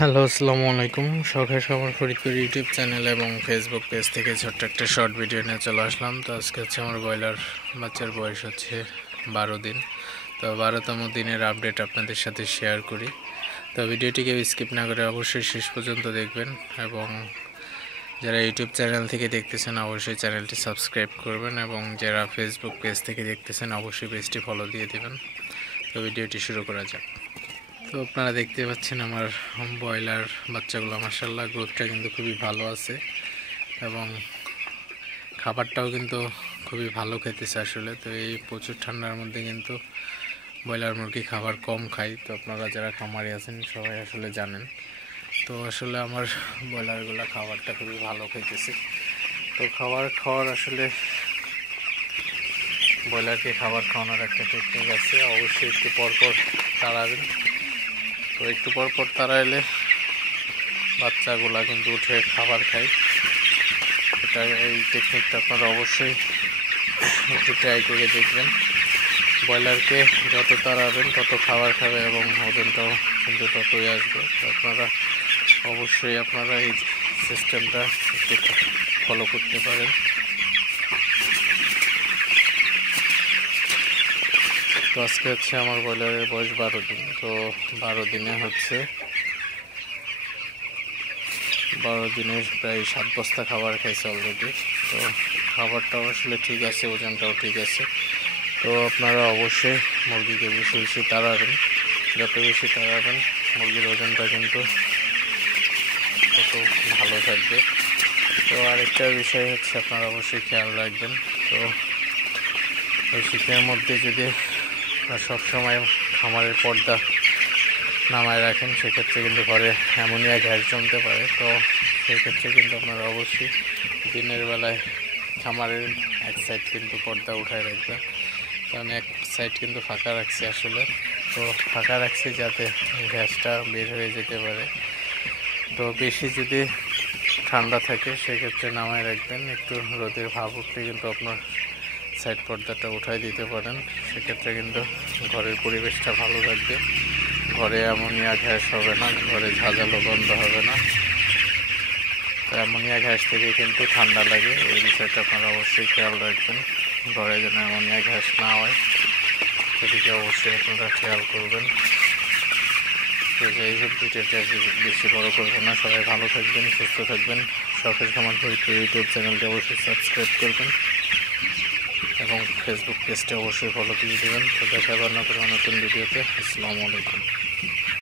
Hello, আসসালামু আলাইকুম। শখের খামার ফরিদপুর ইউটিউব চ্যানেল এবং ফেসবুক পেজ থেকে ছোট্ট একটা শর্ট ভিডিও নিয়ে চলে আসলাম। তো আজকে হচ্ছে আমার ব্রয়লার বাচ্চার বয়স হচ্ছে 12 দিন। তো 12তম দিনের আপডেট আপনাদের সাথে শেয়ার করি। তো ভিডিওটিকে স্কিপ না করে অবশ্যই শেষ পর্যন্ত দেখবেন এবং যারা ইউটিউব চ্যানেল থেকে দেখতেছেন অবশ্যই চ্যানেলটি সাবস্ক্রাইব করবেন এবং যারা ফেসবুক পেজ থেকে দেখতেছেন অবশ্যই পেজটি ফলো দিয়ে দেবেন। তো ভিডিওটি শুরু করা যাক। তো আপনারা দেখতে পাচ্ছেন আমার ব্রয়লার বাচ্চাগুলো মাশাআল্লাহ গ্রোথটা কিন্তু খুবই ভালো আছে এবং খাবারটাও কিন্তু খুবই ভালো খেতেছে আসলে। তো এই প্রচুর ঠান্ডার মধ্যে কিন্তু ব্রয়লার মুরগি খাবার কম খায়। তো আপনারা যারা খামারি আছেন সবাই আসলে জানেন। তো আসলে আমার ব্রয়লারগুলো খাবারটা খুবই ভালো খেতেছে। তো খাবার খাওয়ার আসলে ব্রয়লারকে খাবার খাওয়ানোর একটা টেকনিক আছে, অবশ্যই একটু পরপর তাড়াবেন। তো একটু পরপর তাড়াইলে বাচ্চাগুলা কিন্তু উঠে খাবার খায়। এই টেকনিকটা আপনারা অবশ্যই একটু ট্রাই করে দেখবেন। ব্রয়লারকে যত তাড়াবেন তত খাবার খাবে এবং ওজনটাও কিন্তু ততই আসবে। তো আপনারা অবশ্যই এই সিস্টেমটা একটু ফলো করতে পারেন। তো আজকে হচ্ছে আমার ব্রয়লারের বয়স 12 দিন। তো 12 দিনে হচ্ছে 12 দিনের প্রায় 7 বস্তা খাবার খাইছে অলরেডি। তো খাবারটাও আসলে ঠিক আছে, ওজনটাও ঠিক আছে। তো আপনারা অবশ্যই মুরগিকে বেশি বেশি তাড়াবেন। যত বেশি তাড়াবেন মুরগির ওজনটা কিন্তু তত ভালো থাকবে। তো আরেকটা বিষয় হচ্ছে আপনারা অবশ্যই খেয়াল রাখবেন। তো এই শীতের মধ্যে যদি সবসময় খামারের পর্দা নামায় রাখেন সেক্ষেত্রে কিন্তু ঘরে অ্যামোনিয়া গ্যাস জমতে পারে। তো সেক্ষেত্রে কিন্তু আপনারা অবশ্যই দিনের বেলায় খামারের এক সাইড কিন্তু পর্দা উঠায় রাখবেন। তো আমি এক সাইড কিন্তু ফাঁকা রাখছি আসলে। তো ফাঁকা রাখছি যাতে গ্যাসটা বের হয়ে যেতে পারে। তো বেশি যদি ঠান্ডা থাকে সেক্ষেত্রে নামায় রাখবেন। একটু রোদের ভাব উঠলে কিন্তু আপনার সাইড পর্দাটা উঠাই দিতে পারেন। সেক্ষেত্রে কিন্তু ঘরের পরিবেশটা ভালো থাকবে, ঘরে অ্যামোনিয়া গ্যাস হবে না, ঘরে ঝাঁঝালো গন্ধ হবে না। তো অ্যামোনিয়া গ্যাস থেকে কিন্তু ঠান্ডা লাগে, এই বিষয়টা আপনারা অবশ্যই খেয়াল রাখবেন। ঘরে যেন অ্যামোনিয়া গ্যাস না হয় সেদিকে অবশ্যই আপনারা খেয়াল করবেন। তো যাই হোক, ভিডিওটা বেশি বড় করবো না। সবাই ভালো থাকবেন, সুস্থ থাকবেন। শখের খামার ফরিদপুর ইউটিউব চ্যানেলটি অবশ্যই সাবস্ক্রাইব করবেন এবং ফেসবুক পেজটি অবশ্যই ফলো দিয়ে দেবেন। তো দেখা হবে নতুন ভিডিওতে। আসসালামু আলাইকুম।